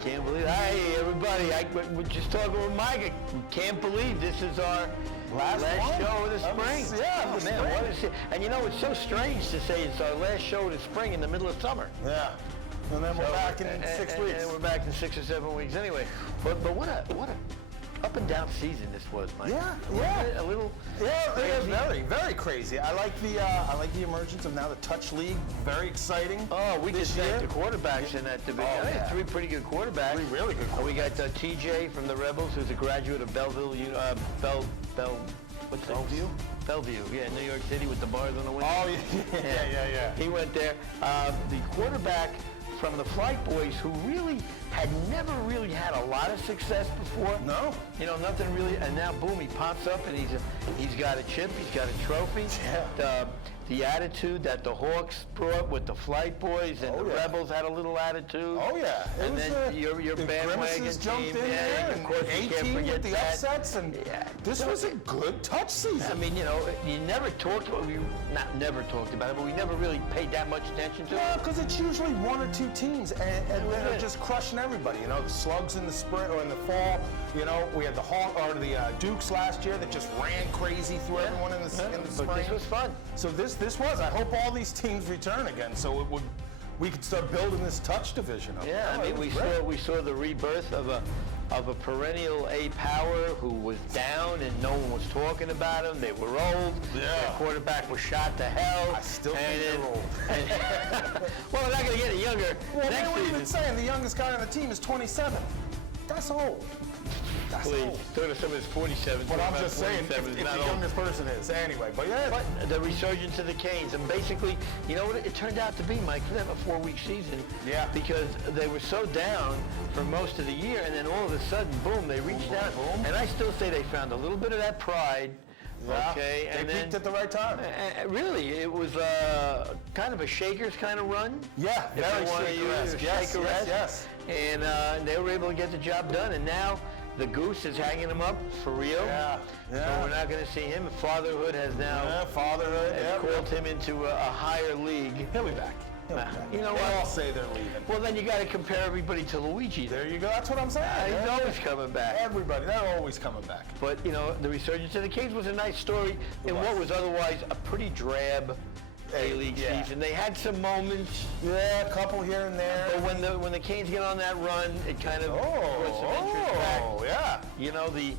can't believe it. Hey, everybody, we're just talking with Mike. I can't believe this is our last show of the spring. Man, what is it? And you know, it's so strange to say it's our last show of the spring in the middle of summer. Yeah. And then we're back in 6 weeks. And we're back in 6 or 7 weeks anyway. But what a up and down season this was, Mike. Yeah. A little. Yeah, it was very, very crazy. I like the emergence of now the touch league. Very exciting. Oh, we just thank the quarterbacks in that division. I had 3 pretty good quarterbacks. 3 really good quarterbacks. We got TJ from the Rebels, who's a graduate of Belleville. Bellevue? Bellevue, yeah, New York City with the bars on the window. Oh, yeah. He went there. The quarterback from the Flight Boys, who really had never really had a lot of success before. No. You know, nothing really, and now boom, he pops up and he's got a chip, he's got a trophy. Yeah. The attitude that the Hawks brought with the Flight Boys and the Rebels had a little attitude. Oh yeah. And then your bandwagon team, jumped in there, and of course you can't forget with the upsets, and this was a good touch season. I mean, you know, you never talked about it, never talked about it, but we never really paid that much attention to it. Yeah, because it's usually 1 or 2 teams, and they're just crushing everybody. You know, the Slugs in the spring or in the fall. You know, we had the Dukes last year that just ran crazy through everyone in the spring. But this was fun. So this was. I hope all these teams return again, so we could start building this touch division up. Yeah, I mean, we saw the rebirth of a perennial A power who was down and no one was talking about him. They were old. Yeah. Their quarterback was shot to hell. I still think they're old. Well, they're not going to get any younger next season. Even saying the youngest guy on the team is 27. That's old. Please, throw some is 47. But I'm just saying, if the youngest person is. Anyway, but yeah. But the resurgence of the Canes, and basically, you know what it turned out to be, Mike, for them a 4-week season. Yeah. Because they were so down for most of the year, and then all of a sudden, boom, they reached out. Boom. And I still say they found a little bit of that pride. Yeah, okay, and they peaked at the right time. Really, it was kind of a Shakers kind of run. Yeah, very Shaker-esque. Yes. And they were able to get the job done, and now the Goose is hanging him up for real. Yeah. So we're not going to see him. Fatherhood has now called him into a higher league. He'll be back. You know they what? all say they're leaving. Well, then you got to compare everybody to Luigi. There you go. That's what I'm saying. He's always coming back. Everybody, they're always coming back. But, you know, the resurgence of the Canes was a nice story in what was otherwise a pretty drab A-League season. They had some moments. Yeah, a couple here and there. But when the Canes get on that run, it kind of brought some interest back. Oh, yeah. You know, the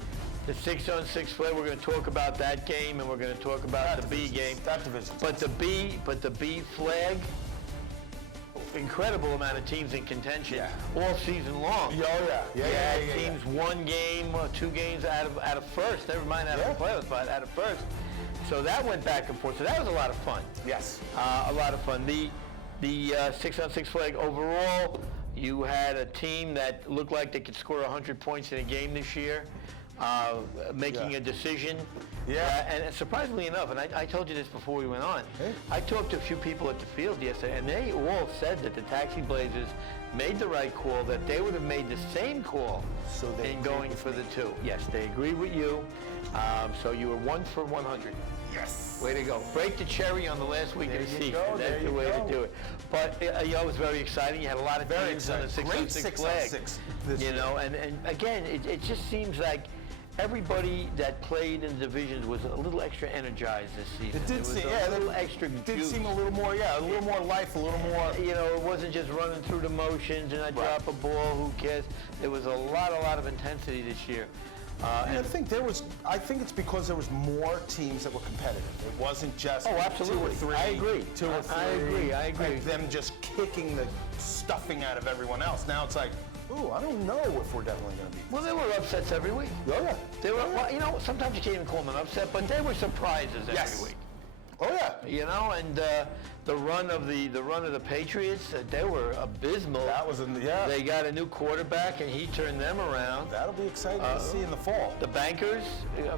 6-on-6 flag, we're going to talk about that game, and we're going to talk about the B game. That division. But the B flag, incredible amount of teams in contention all season long. Yeah. Teams 1 game or 2 games out of first. Never mind out of the playoffs, but out of first. So that went back and forth. So that was a lot of fun. Yes. A lot of fun. The 6-on-6 flag overall, you had a team that looked like they could score 100 points in a game this year, making a decision. Yeah. And surprisingly enough, and I told you this before we went on, I talked to a few people at the field yesterday, and they all said that the Taxi Blazers made the right call, that they would have made the same call in going for the 2. Yes, they agreed with you. So you were 1 for 100. Yes. Way to go. Break the cherry on the last week of the season. That's the way to do it. But it was very exciting. You had a lot of teams on the 6-on-6 flag. You know, and again, it just seems like everybody that played in the divisions was a little extra energized this season. It did seem, a little extra juice. Did seem a little more, a little more life, a little more. You know, it wasn't just running through the motions and I drop a ball, who cares? There was a lot of intensity this year. I think it's because there was more teams that were competitive. It wasn't just 2 or 3. I agree. 2 or 3. I agree. And them just kicking the stuffing out of everyone else. Now it's like, ooh, I don't know if we're definitely going to be. Well, there were upsets every week. Oh yeah. They were. Well, you know, sometimes you can't even call them an upset, but they were surprises every week. Oh yeah. You know, and the run of the Patriots, they were abysmal. That was They got a new quarterback, and he turned them around. That'll be exciting to see in the fall. The Bankers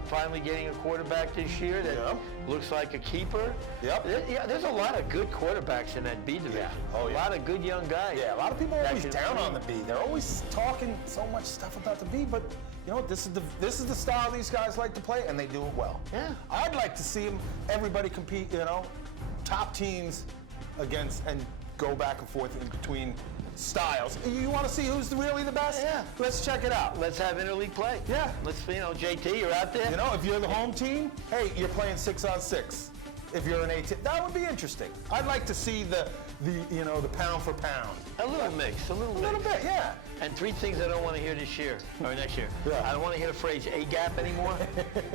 finally getting a quarterback this year that looks like a keeper. Yep. There's a lot of good quarterbacks in that B division. Yeah. Oh, a lot of good young guys. Yeah, a lot of people are always down on the B. They're always talking so much stuff about the B, but you know, this is the style these guys like to play, and they do it well. Yeah. I'd like to see everybody compete, you know, top teams against and go back and forth in between styles. You want to see who's really the best? Yeah. Let's check it out. Let's have interleague play. Yeah. Let's, JT, you're out there. If you're the home team, hey, you're playing 6-on-6. If you're an 8, that would be interesting. I'd like to see the pound for pound. A little mix, a little bit, yeah. And 3 things I don't want to hear this year or next year. Yeah. I don't want to hear the phrase A-gap anymore.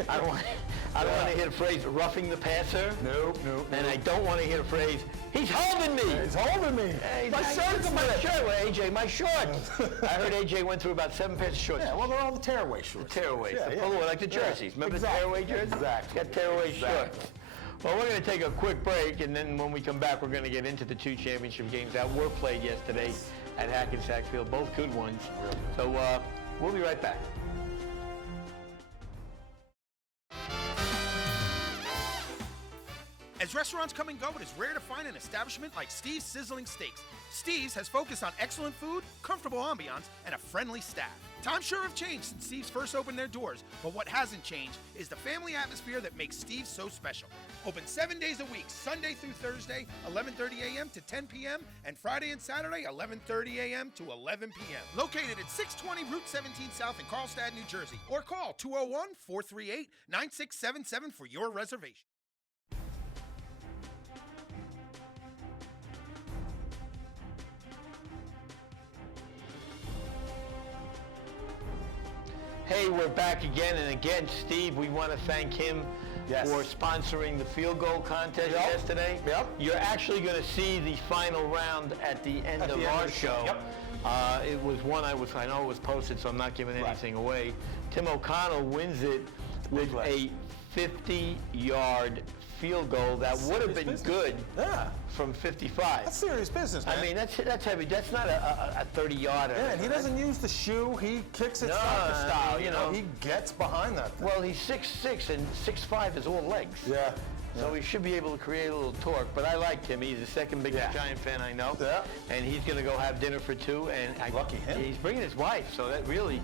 I don't want to hear the phrase roughing the passer. Nope. And I don't want to hear the phrase, he's holding me. He's holding me. Hey, my shorts. My shirt. Well, AJ, my shorts. I heard AJ went through about 7 pairs of shorts. Yeah, well, they're all the tearaway shorts. The tearaways. Yeah, the polo, like the jerseys. Remember exactly. the tearaway jerseys? Exactly. Got tearaway shorts. Well, we're going to take a quick break, and then when we come back, we're going to get into the 2 championship games that were played yesterday at Hackensack Field, both good ones. So we'll be right back. As restaurants come and go, it is rare to find an establishment like Steve's Sizzling Steaks. Steve's has focused on excellent food, comfortable ambiance, and a friendly staff. Times sure have changed since Steve's first opened their doors, but what hasn't changed is the family atmosphere that makes Steve's so special. Open 7 days a week, Sunday through Thursday, 11:30 a.m. to 10 p.m., and Friday and Saturday, 11:30 a.m. to 11 p.m. Located at 620 Route 17 South in Carlstadt, New Jersey, or call 201-438-9677 for your reservation. Hey, we're back again, and again, Steve, we want to thank him for sponsoring the field goal contest yesterday. Yep. You're actually going to see the final round at the end of our show. Yep. It was one I know it was posted, so I'm not giving anything away. Tim O'Connell wins it with a 50-yard field goal that would have been good from 55. That's serious business, man. I mean, that's heavy. That's not a 30-yarder. Yeah, and he doesn't use the shoe. He kicks it soccer style. He gets behind that thing. Well, he's 6'6", and 6'5" is all legs. Yeah. So he should be able to create a little torque. But I like him. He's the second biggest Giant fan I know. Yeah. And he's going to go have dinner for 2. And lucky him. He's bringing his wife, so that would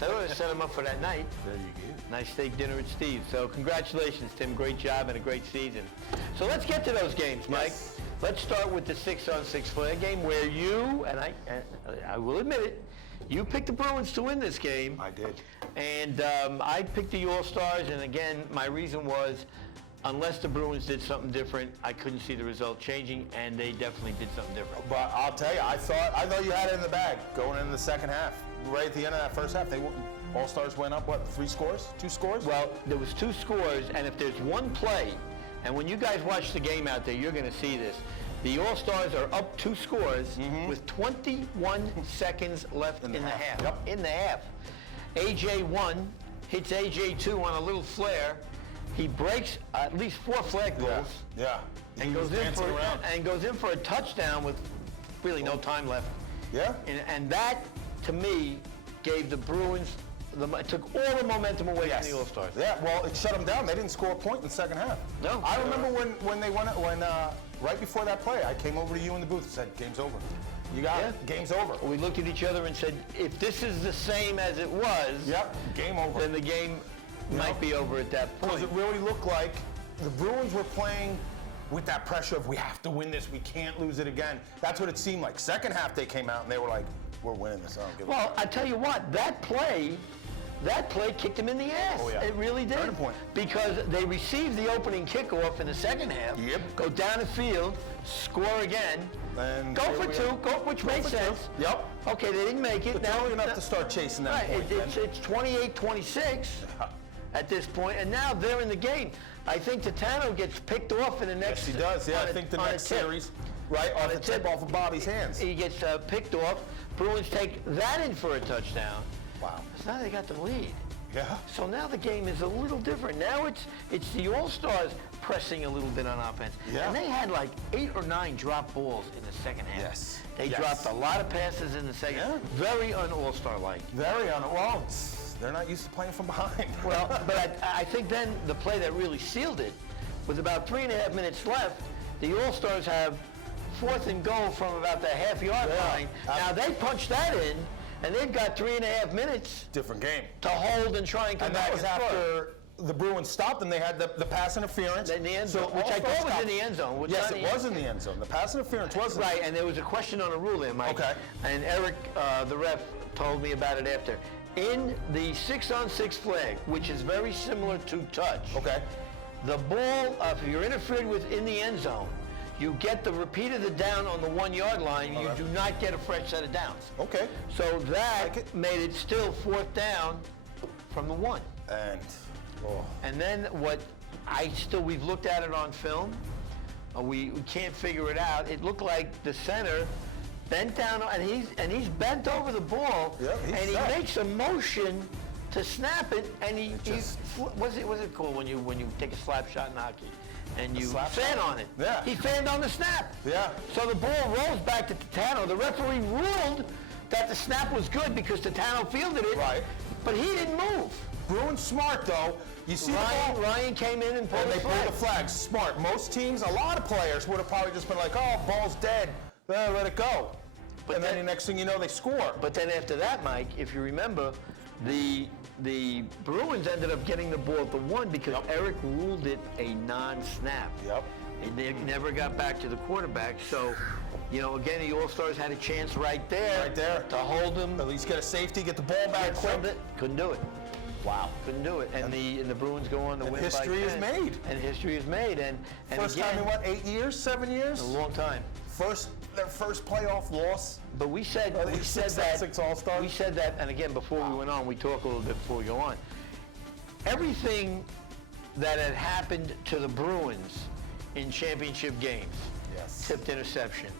have set him up for that night. There you go. Nice steak dinner at Steve's. So congratulations, Tim. Great job and a great season. So let's get to those games, Mike. Yes. Let's start with the 6-on-6 flag game where you, and I will admit it, you picked the Bruins to win this game. I did. And I picked the All-Stars, and again, my reason was, unless the Bruins did something different, I couldn't see the result changing, and they definitely did something different. But I'll tell you, I thought you had it in the bag going into the second half. Right at the end of that first half, All-Stars went up, 3 scores? 2 scores? Well, there was 2 scores, and if there's one play, and when you guys watch the game out there, you're going to see this. The All-Stars are up 2 scores with 21 seconds left in the half. Yep. In the half. AJ1 hits AJ2 on a little flare. He breaks at least 4 flag goals. Yeah. And goes in for a touchdown with really no time left. Yeah. And that, to me, gave the Bruins, it took all the momentum away from the All-Stars. Yeah, well, it shut them down. They didn't score a point in the second half. No. I remember when they won it, right before that play, I came over to you in the booth and said, game's over. You got it. Game's over. We looked at each other and said, if this is the same as it was, game over. Then the game might be over at that point. Because it really looked like the Bruins were playing with that pressure of, we have to win this, we can't lose it again. That's what it seemed like. Second half, they came out and they were like, we're winning this. Well, I tell you what, that play kicked them in the ass. Oh, yeah. It really did. Turning point. Because they received the opening kickoff in the second half, go down the field, score again, and go for 2, which made sense. Yep. Okay, they didn't make it. But now we're enough to start chasing that point. It's 28-26 at this point, and now they're in the game. I think Tatano gets picked off in the next. Yes, he does. Yeah, I think the next series, on the tip off of Bobby's hands. He gets picked off. Bruins take that in for a touchdown. Wow. So now they got the lead. Yeah. So now the game is a little different. Now it's the All-Stars pressing a little bit on offense. Yeah. And they had like 8 or 9 drop balls in the second half. Yes. They dropped a lot of passes in the second half. Very un-All-Star-like. Well, they're not used to playing from behind. Well, but I think then the play that really sealed it, with about 3.5 minutes left, the All-Stars have 4th and goal from about the half-yard line. Now they punch that in, and they've got 3.5 minutes. Different game. To hold and try and come back. And that was after the Bruins stopped them. They had the pass interference. In the end zone, which I thought was in the end zone. Yes, it was in the end zone. The pass interference was right, and there was a question on a rule there, Mike. Okay. And Eric, the ref, told me about it after. In the 6-on-6 flag, which is very similar to touch. Okay. The ball, if you're interfered with in the end zone, you get the repeat of the down on the 1 yard line. You do not get a fresh set of downs. Okay. So that made it still 4th down from the 1. And then what we've looked at it on film. We can't figure it out. It looked like the center bent down, and he's bent over the ball, and he makes a motion to snap it, and what's it called when you take a slap shot in hockey? And you fan on it. Yeah. He fanned on the snap. Yeah. So the ball rolls back to Tatano. The referee ruled that the snap was good because Tatano fielded it. Right. But he didn't move. Bruins smart though. You see Ryan came in and pulled the flag. They pulled the flag. Smart. Most teams, a lot of players would have probably just been like, oh, ball's dead. Let it go. But then the next thing you know, they score. But then after that, Mike, if you remember, the Bruins ended up getting the ball at the 1 because Eric ruled it a non-snap. Yep. And they never got back to the quarterback. So, again, the All-Stars had a chance right there to hold them. At least get a safety, get the ball back quick. Couldn't do it. Wow. Couldn't do it. And the Bruins go on to win by 10. History is made. And history is made. And first again, time in what, 8 years, 7 years? A long time. Their first playoff loss. But we said six All-Stars. We said that, and again, before we went on, we talked a little bit before we go on. Everything that had happened to the Bruins in championship games, tipped interceptions,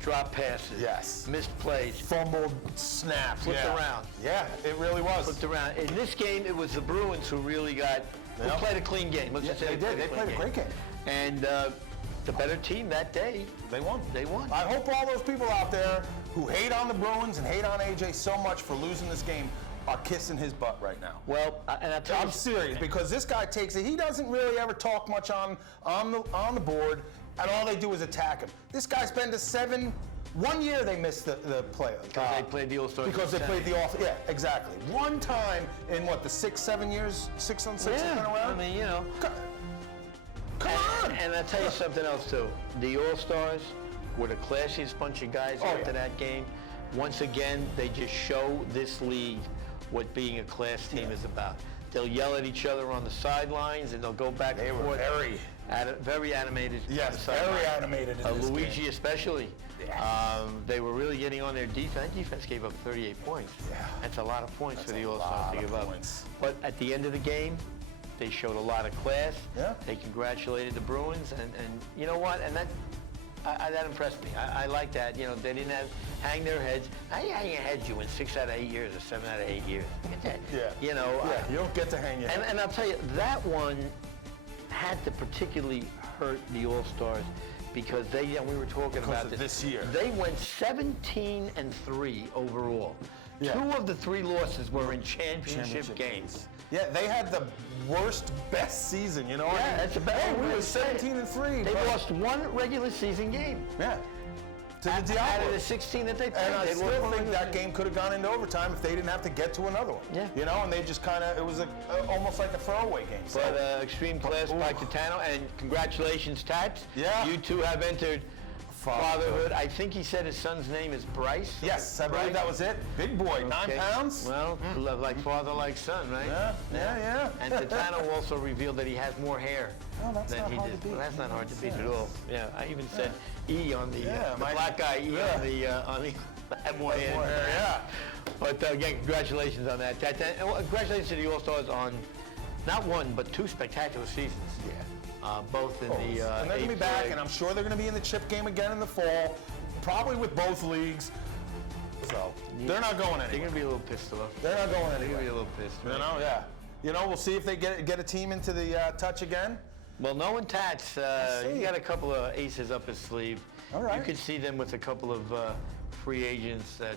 drop passes, missed plays, fumbled snaps, flipped around. Yeah, it really was. Flipped around. In this game, it was the Bruins who really who played a clean game. Let's just say they played a great game. And the better team that day. They won. They won. I hope all those people out there who hate on the Bruins and hate on AJ so much for losing this game are kissing his butt right now. Well, and I'm serious because this guy takes it. He doesn't really ever talk much on the board, and all they do is attack him. This guy's been to 1 year they missed the play. Because they played the All-Stars. Because they played the All-Stars. Yeah, exactly. One time in what, the 6-7 years, 6-on-6 has been around? I mean, Come on! And I'll tell you something else, too. The All-Stars were the classiest bunch of guys after that game. Once again, they just show this league what being a class team is about. They'll yell at each other on the sidelines, and they'll go back and forth. They were very animated. Yes, very animated in this Luigi game. especially. Yes. They were really getting on their defense. Defense gave up 38 points. Yeah. That's a lot of points for the All-Stars to give up. But at the end of the game, they showed a lot of class. Yeah. They congratulated the Bruins, and you know what? And that impressed me. I like that. They didn't hang their heads. How you hang your heads? You win 6 out of 8 years or 7 out of 8 years. You don't get to hang your head. And I'll tell you, that one had to particularly hurt the All-Stars because we were talking about this year. They went 17-3 overall. Yeah. 2 of the 3 losses were in championship games. Yeah, they had the best season, Yeah, that's the best. We were 17-3. They lost 1 regular season game. Yeah. To the Diablos. Out of the 16 that they played. And I still think that game could have gone into overtime if they didn't have to get to another one. Yeah. And they just it was almost like a throwaway game. But extreme class by Tatano, and congratulations, Tats. Yeah. You two have entered fatherhood. I think he said his son's name is Bryce. Yes, I believe that was it. Big boy, 9 pounds. Well, like father, like son, right? Yeah. And Tatano also revealed that he has more hair than he did. Well, that's not hard to beat at all. Yeah, I even said E on the black guy E on the had more hair. Yeah. But again, congratulations on that. Congratulations to the All-Stars on not 1 but 2 spectacular seasons. Yeah. Both in the and they're going to be back, and I'm sure they're going to be in the chip game again in the fall, probably with both leagues. So they're not going anywhere. They're going to be a little pissed off. They're not going anywhere. They're going to be a little pissed. Yeah. We'll see if they get a team into the touch again. Well, knowing Tats, he's got a couple of aces up his sleeve. All right. You could see them with a couple of free agents that.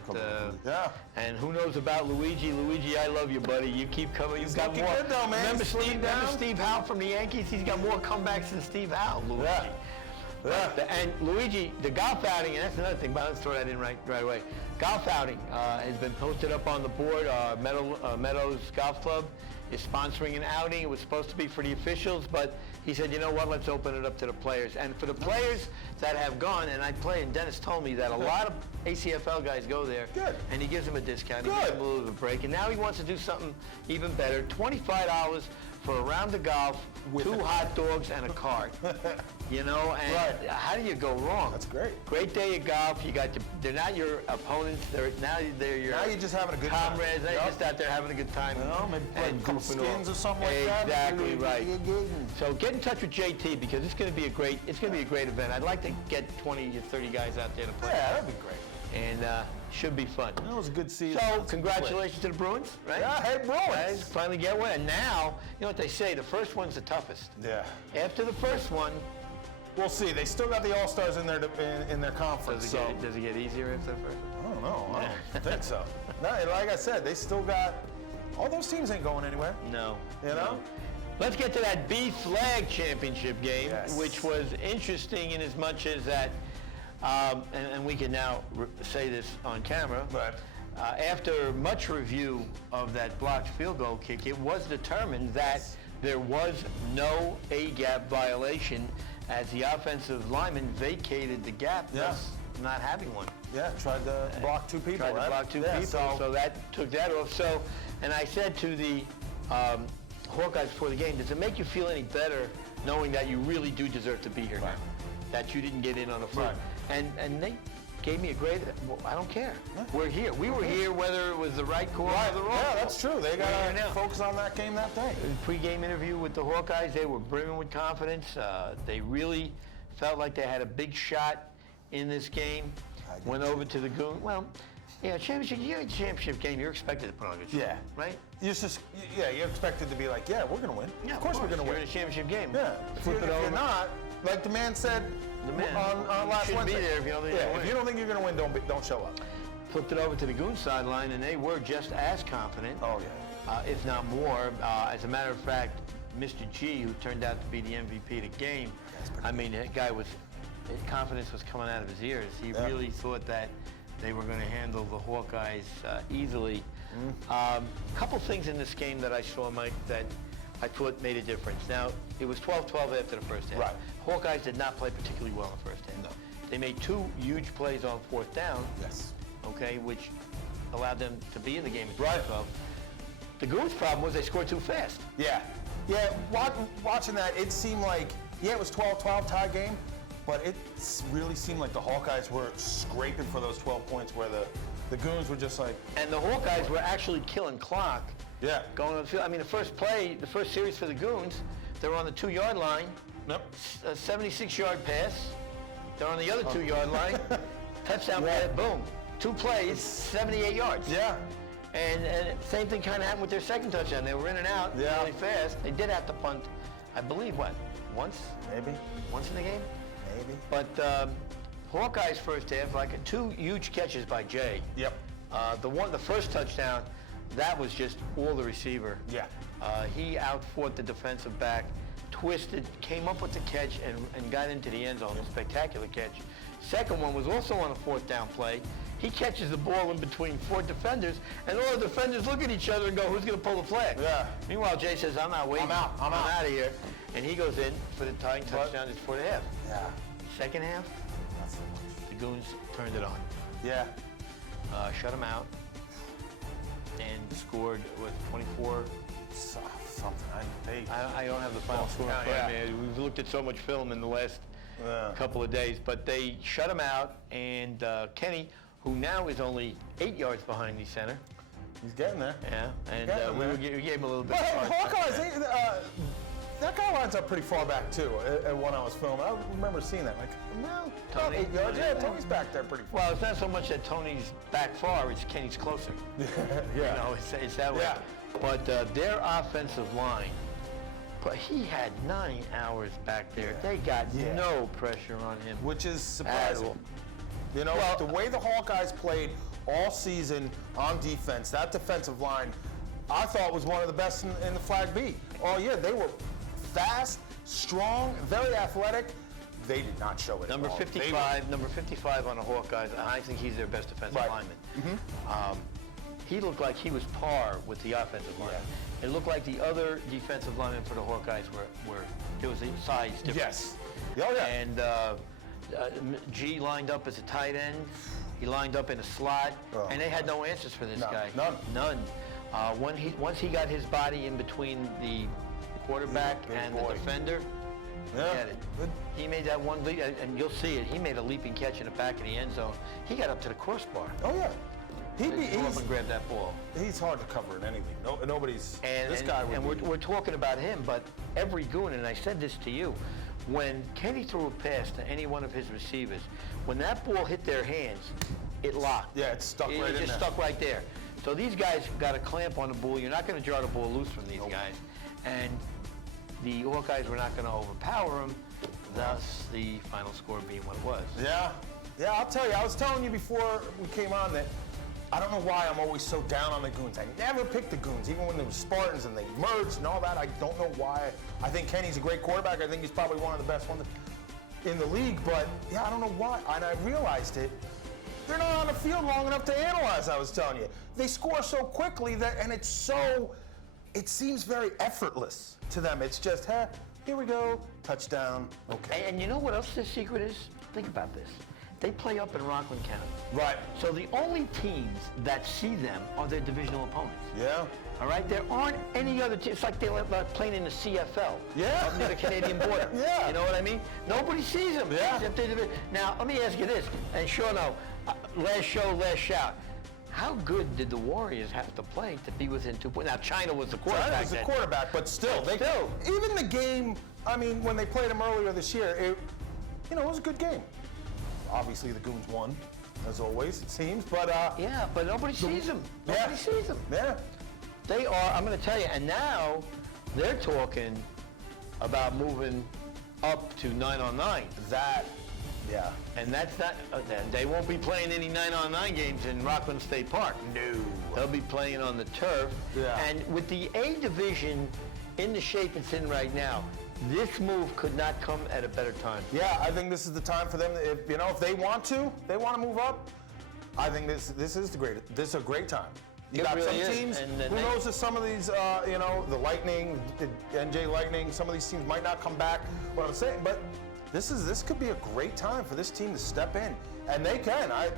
Yeah. And who knows about Luigi? Luigi, I love you, buddy. You keep coming. You've got more. Good though, man. Remember Steve Howe from the Yankees? He's got more comebacks than Steve Howe, Luigi. Yeah. And Luigi, the golf outing, and that's another thing, but let's throw that in right away. Golf outing has been posted up on the board. Meadows Golf Club is sponsoring an outing. It was supposed to be for the officials, but he said, you know what, let's open it up to the players. And for the players that have gone, and I play, and Dennis told me that a lot of ACFL guys go there, and he gives them a discount. He gives them a little bit of a break. And now he wants to do something even better, $25 for a round of golf, with 2 hot dogs and a cart. You know, and how do you go wrong? That's great. Great day of golf. You got they're not your opponents. They're your now you're just having a good comrades. time. They're just out there having a good time. You know, maybe playing some skins or something like that. Exactly right. So get in touch with JT because it's going to be a great event. I'd like to get 20 to 30 guys out there to play. Yeah, that'd be great. And should be fun. That was a good season. So congratulations to the Bruins, right? Yeah, hey Bruins. Guys finally get one. And now, you know what they say, the first one's the toughest. Yeah. After the first one, we'll see. They still got the All-Stars in their conference. Does it get easier after the first one? I don't know. I don't think so. No, like I said, they still got, all those teams ain't going anywhere. No. You know? Let's get to that B Flag Championship game, which was interesting in as much as that, and we can now say this on camera. Right. After much review of that blocked field goal kick, it was determined that there was no A-gap violation as the offensive lineman vacated the gap, thus not having one. Yeah, tried to block 2 people, Tried to block 2 people, so that took that off. So, and I said to the Hawkeyes before the game, does it make you feel any better knowing that you really do deserve to be here now? That you didn't get in on the fluke? And they gave me a great, I don't care. We're here. We were here whether it was the right call or the wrong call. Yeah, that's true. They got to focus on that game that day. Pre-game interview with the Hawkeyes, they were brimming with confidence. They really felt like they had a big shot in this game. Went over to the Goon. Well, yeah, you're in a championship game. You're expected to put on a good show. Yeah. Right? You're expected to be like, yeah, we're going to win. Yeah, of course we're going to win. You're in a championship game. Yeah. If you're not, like the man said on last Wednesday. Be there if you don't think you're if you don't think you're going to win, don't show up. Flipped it over to the Goon sideline, and they were just as confident. Oh, yeah. If not more. As a matter of fact, Mr. G, who turned out to be the MVP of the game, I mean, that guy his confidence was coming out of his ears. He really thought that they were going to handle the Hawkeyes easily. Couple things in this game that I saw, Mike, that I thought made a difference. Now, it was 12-12 after the first half. Right. Hawkeyes did not play particularly well in the first half. No. They made 2 huge plays on 4th down. Yes. Okay, which allowed them to be in the game at 12-12. The Goons' problem was they scored too fast. Yeah. Yeah, watching that, it seemed like, it was 12-12 tie game, but it really seemed like the Hawkeyes were scraping for those 12 points where the Goons were just like... And the Hawkeyes were actually killing clock. Yeah. Going on the field. I mean, the first series for the Goons, they were on the 2-yard line. Yep. A 76-yard pass. They're on the other 2-yard line. Touchdown pass, boom. 2 plays, 78 yards. Yeah. And same thing kind of happened with their second touchdown. They were in and out really fast. They did have to punt, I believe, once? Maybe. Once in the game? Maybe. But Hawkeyes first half, 2 huge catches by Jay. Yep. The first touchdown, that was just all the receiver. Yeah. He outfought the defensive back, twisted, came up with the catch, and got into the end zone. A spectacular catch. Second one was also on a 4th down play. He catches the ball in between 4 defenders, and all the defenders look at each other and go, who's going to pull the flag? Yeah. Meanwhile, Jay says, I'm not waiting. I'm out of here. And he goes in for the tying touchdown. It's for the half. Yeah. Second half, the Goons turned it on. Yeah. Shut them out, and scored, 24? Something. I don't have the final score in front of me. We've looked at so much film in the last couple of days, but they shut him out, and Kenny, who now is only 8 yards behind the center. He's getting there. Yeah, and we gave him a little bit. But Hawkeyes, that guy lines up pretty far back too. When I was filming, I remember seeing that. Like, well, Tony, 8 yards. Yeah, Tony's back there pretty far. Well, it's not so much that Tony's back far; it's Kenny's closer. Yeah. You know, it's that way. Yeah. But their offensive line, but he had 9 hours back there. They got no pressure on him, which is surprising. You know, the way the Hawkeyes played all season on defense, that defensive line, I thought was one of the best in the Flag B. Oh yeah, they were fast, strong, very athletic. They did not show it. Number 55 on the Hawkeyes. I think he's their best defensive lineman. he looked like he was par with the offensive line. Yeah. It looked like the other defensive linemen for the Hawkeyes were there was a size difference. Yes. Oh, yeah. And G lined up as a tight end. He lined up in a slot, and they had no answers for this guy. None. Once he got his body in between the quarterback and the defender, forget it. He made that one leap, and you'll see it. He made a leaping catch in the back of the end zone. He got up to the crossbar. Oh, yeah. He'd go up and grab that ball. He's hard to cover in anything. Nobody's. And we're talking about him, but every goon, and I said this to you, when Kenny threw a pass to any one of his receivers, when that ball hit their hands, it locked. Yeah, it stuck right in there. It just stuck right there. So these guys got a clamp on the ball. You're not going to draw the ball loose from these guys. And the Hawkeyes were not going to overpower them, thus the final score being what it was. Yeah, I'll tell you. I was telling you before we came on that I don't know why I'm always so down on the Goons. I never picked the Goons, even when there were Spartans and they merged and all that. I don't know why. I think Kenny's a great quarterback. I think he's probably one of the best ones in the league. But, yeah, I don't know why. And I realized it. They're not on the field long enough to analyze, I was telling you. They score so quickly, and it seems very effortless to them. It's just, here we go, touchdown, okay. And you know what else the secret is? Think about this. They play up in Rockland County. Right. So the only teams that see them are their divisional opponents. Yeah. All right? There aren't any other teams. It's like they're playing in the CFL. Yeah. Up near the Canadian border. Yeah. You know what I mean? Nobody sees them. Yeah. Now, let me ask you this. And sure, no, last show, last shout. How good did the Warriors have to play to be within 2 points? Now, China was the quarterback. China was the quarterback, but still. Even the game, I mean, when they played them earlier this year, it was a good game. Obviously, the Goons won, as always, it seems. But yeah, but nobody sees them. Nobody sees them. Yeah. They are, I'm going to tell you, and now they're talking about moving up to 9-on-9. Yeah. And that's not, they won't be playing any 9-on-9 games in Rockland State Park. No. They'll be playing on the turf. Yeah. And with the A division in the shape it's in right now, this move could not come at a better time. Yeah, I think this is the time for them. If they want to move up. I think this is a great time. You got really some teams. Who knows if some of these, the Lightning, the NJ Lightning, some of these teams might not come back. What I'm saying, but this could be a great time for this team to step in, and they can. I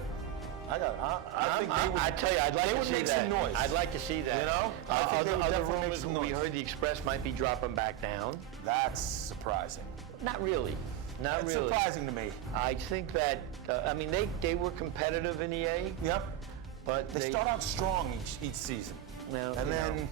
tell you, I'd like to see make that. some noise. I'd like to see that. You know, I think they would other definitely make rumors some noise. we heard the Express might be dropping back down. That's surprising. Not really. It's surprising to me. I think that they were competitive in the A. Yep. But they start out strong each season. Well, and then.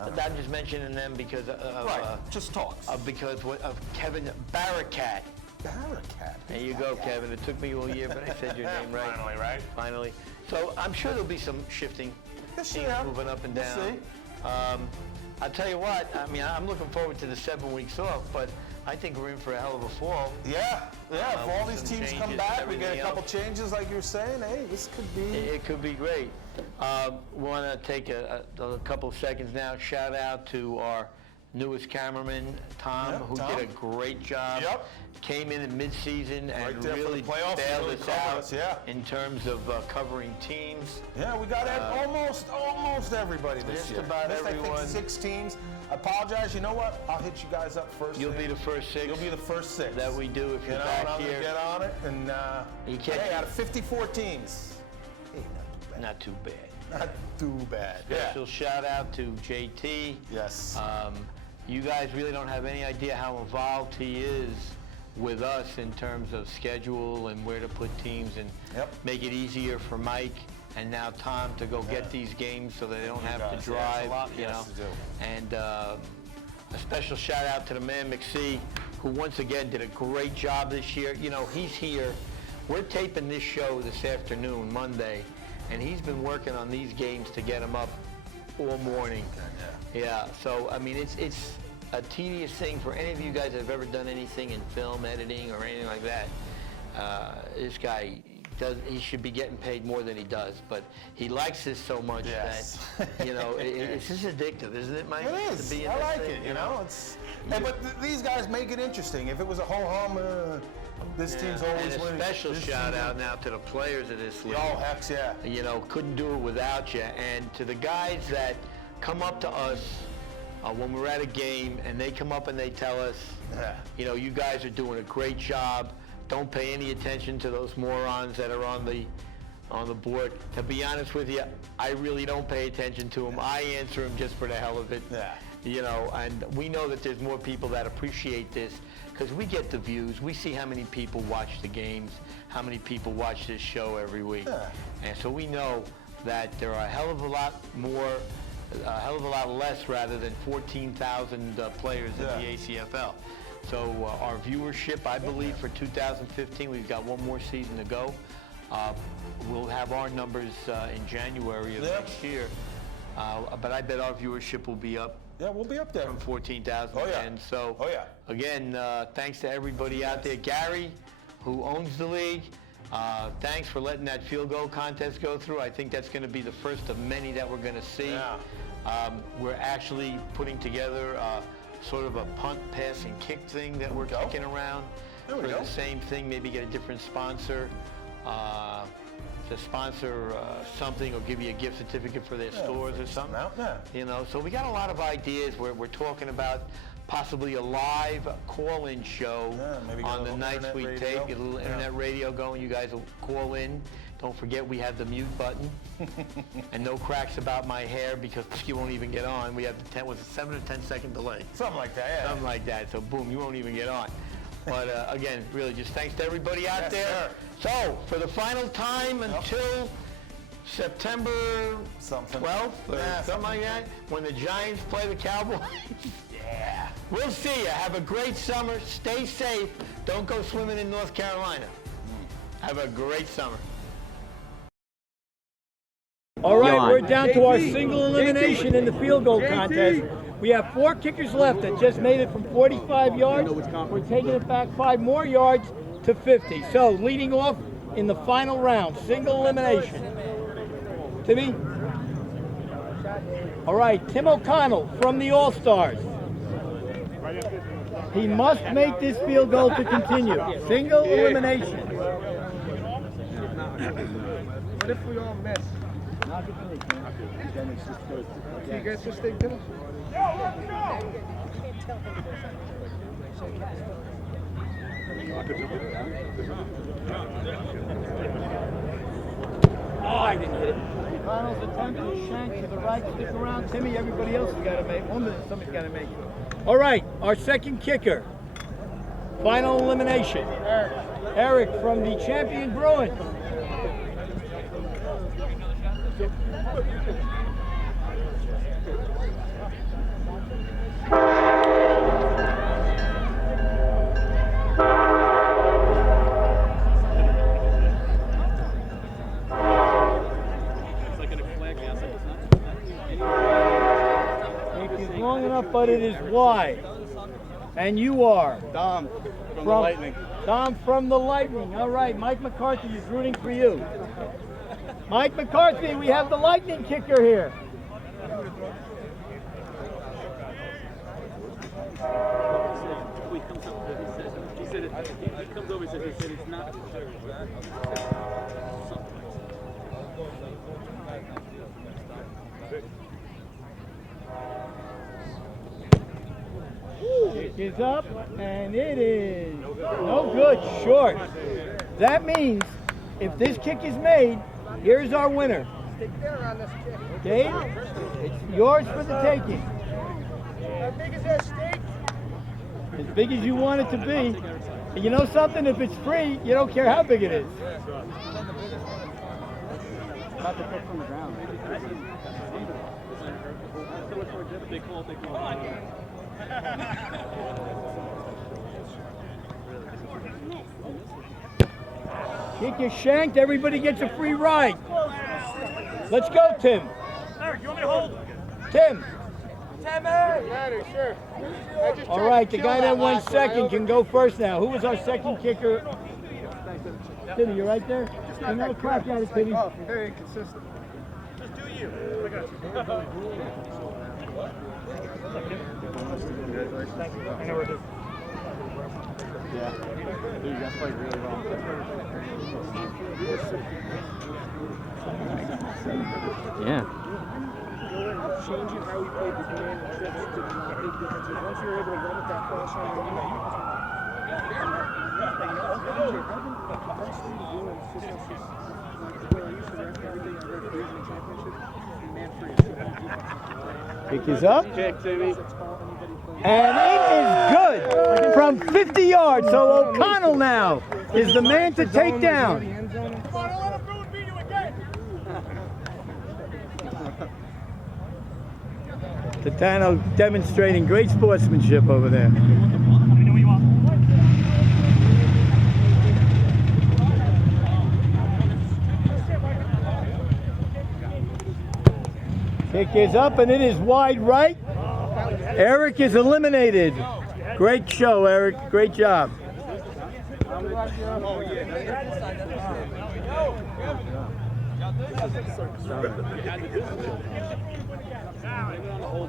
I'm just mentioning them because of just talks. Because of Kevin Barracat. Barracat. There you go, Kevin. It took me all year, but I said your name right. Finally, right? Finally. So I'm sure there'll be some shifting, moving up and down. We'll see. I'll tell you what. I'm looking forward to the 7 weeks off, but I think we're in for a hell of a fall. Yeah. If all these teams come back, we get a couple changes, like you're saying. Hey, this could be. It could be great. Want to take a couple of seconds now. Shout out to our newest cameraman, Tom, who did a great job. Yep. Came in mid-season and really bailed us out yeah. in terms of covering teams. Yeah, we got almost everybody this year. Just about everyone. I think 6 teams. I apologize. You know what? I'll hit you guys up first. You'll be the first 6. You'll be the first 6 that we do if you're back I'm here. Gonna get on it and out of 54 teams. Not too bad. Not too bad. Special shout out to JT. Yes. You guys really don't have any idea how involved he is with us in terms of schedule and where to put teams and make it easier for Mike and now Tom to go get these games so they don't have to drive. To do. And a special shout out to the man McSee, who once again did a great job this year. He's here. We're taping this show this afternoon, Monday, and he's been working on these games to get them up all morning. Yeah. So it's a tedious thing for any of you guys that have ever done anything in film editing or anything like that. This guy he should be getting paid more than he does, but he likes this so much that it's just addictive, isn't it, Mike? It is. I like it. But these guys make it interesting. If it was a ho hum, This team's always and winning. A special shout out now to the players of this league. Oh, heck yeah. You know, couldn't do it without you. And to the guys that come up to us when we're at a game and they come up and they tell us, you know, you guys are doing a great job. Don't pay any attention to those morons that are on the board. To be honest with you, I really don't pay attention to them. I answer them just for the hell of it. Yeah. You know, and we know that there's more people that appreciate this because we get the views. We see how many people watch the games, how many people watch this show every week. Yeah. And so we know that there are a hell of a lot less rather than 14,000 players in the ACFL. So our viewership, I believe, for 2015, we've got one more season to go. We'll have our numbers in January of next year. But I bet our viewership will be up. Yeah, we'll be up there. From 14,000 Oh, yeah. and so, again, thanks to everybody out there. Gary, who owns the league, thanks for letting that field goal contest go through. I think that's going to be the first of many that we're going to see. Yeah. We're actually putting together sort of a punt, pass, and kick thing that we're kicking around. There we go. The same thing, maybe get a different sponsor to sponsor something or give you a gift certificate for their stores or something. You know, so we got a lot of ideas. We're talking about possibly a live call-in show on the nights we tape. Get a little internet radio going. You guys will call in. Don't forget we have the mute button and no cracks about my hair because you won't even get on. We have the 7 or 10 second delay. Something like that, yeah. Something like that. So boom, you won't even get on. But again, really just thanks to everybody out there. Sir. So for the final time until September 12th or something like that, when the Giants play the Cowboys. We'll see you. Have a great summer. Stay safe. Don't go swimming in North Carolina. Have a great summer. All right, we're down to our single elimination in the field goal contest. We have 4 kickers left that just made it from 45 yards. We're taking it back 5 more yards to 50. So, leading off in the final round, single elimination. Timmy? All right, Tim O'Connell from the All-Stars. He must make this field goal to continue. Single elimination. What if we all miss? Not the three, Then it's just good. Do you guys just stay good? Oh, I didn't hit it. O'Connell's attempting shank to the right, stick around. Timmy, everybody else has got to make one minute. Somebody's got to make it. All right, our second kicker. Final elimination. Eric from the champion Bruins. Long enough, but it is wide. And you are? Dom from the Lightning. Dom from the Lightning. All right, Mike McCarthy is rooting for you. Mike McCarthy, we have the Lightning kicker here. He said he comes over and said it's not. Kick is up, and it is no good, short. That means if this kick is made, here's our winner. Dave, it's yours for the taking. How big is that steak? As big as you want it to be. And you know something? If it's free, you don't care how big it is. About to cook from the ground. Big hole, big hole. Kick is shanked, everybody gets a free ride. Let's go, Tim. Eric, you want me to hold? Tim. Matter, sure. All right, the guy that went second can go first now. Who was our second kicker? Timmy, you right there? You know, crack at it, Timmy. Oh, very inconsistent. Just do you. I got you. I know where it is. Yeah. Dude, you guys played really well. Yeah. Changing how we played the game and trips to big differences. Once you're able to run with that cross on the Kick is up. Kick, Timmy. And it is good from 50 yards. So O'Connell now is the man to take down. Tatano demonstrating great sportsmanship over there. Kick is up and it is wide right. Eric is eliminated. Great show, Eric. Great job.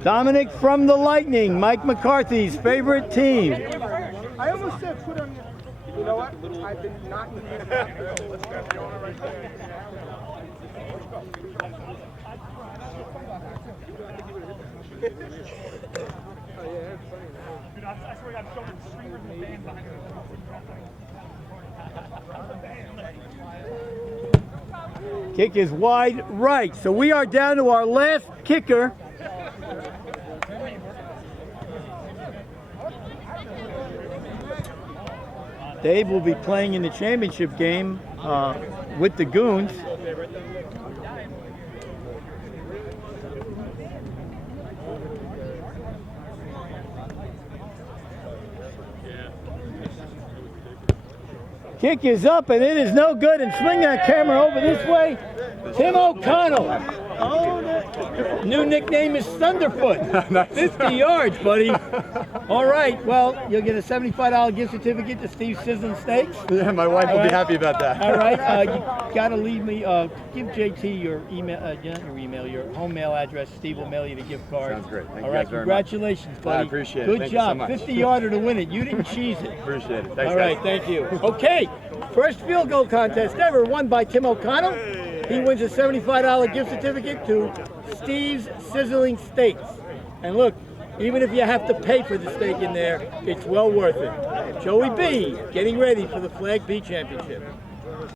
Dominic from the Lightning, Mike McCarthy's favorite team. I almost said put on. You know what? I've been knocking it back. Kick is wide right. So we are down to our last kicker. Dave will be playing in the championship game with the Goons. Kick is up and it is no good, and swing that camera over this way. Tim O'Connell. Oh, the new nickname is Thunderfoot. 50 yards, buddy. All right, well, you'll get a $75 gift certificate to Steve's Sizzling Steaks. Yeah, my wife will be happy about that. All right, you gotta leave me, give JT your email, not your email, your home mail address. Steve will mail you the gift card. Sounds great. Thank All you right, guys very congratulations, much. buddy. I appreciate it. Good Thank job. you so much. 50-yarder to win it. You didn't cheese it. Appreciate it. Thanks, All right, guys. thank you. Okay, first field goal contest ever won by Tim O'Connell. He wins a $75 gift certificate to Steve's Sizzling Steaks. And look, even if you have to pay for the steak in there, it's well worth it. Joey B getting ready for the Flag B Championship.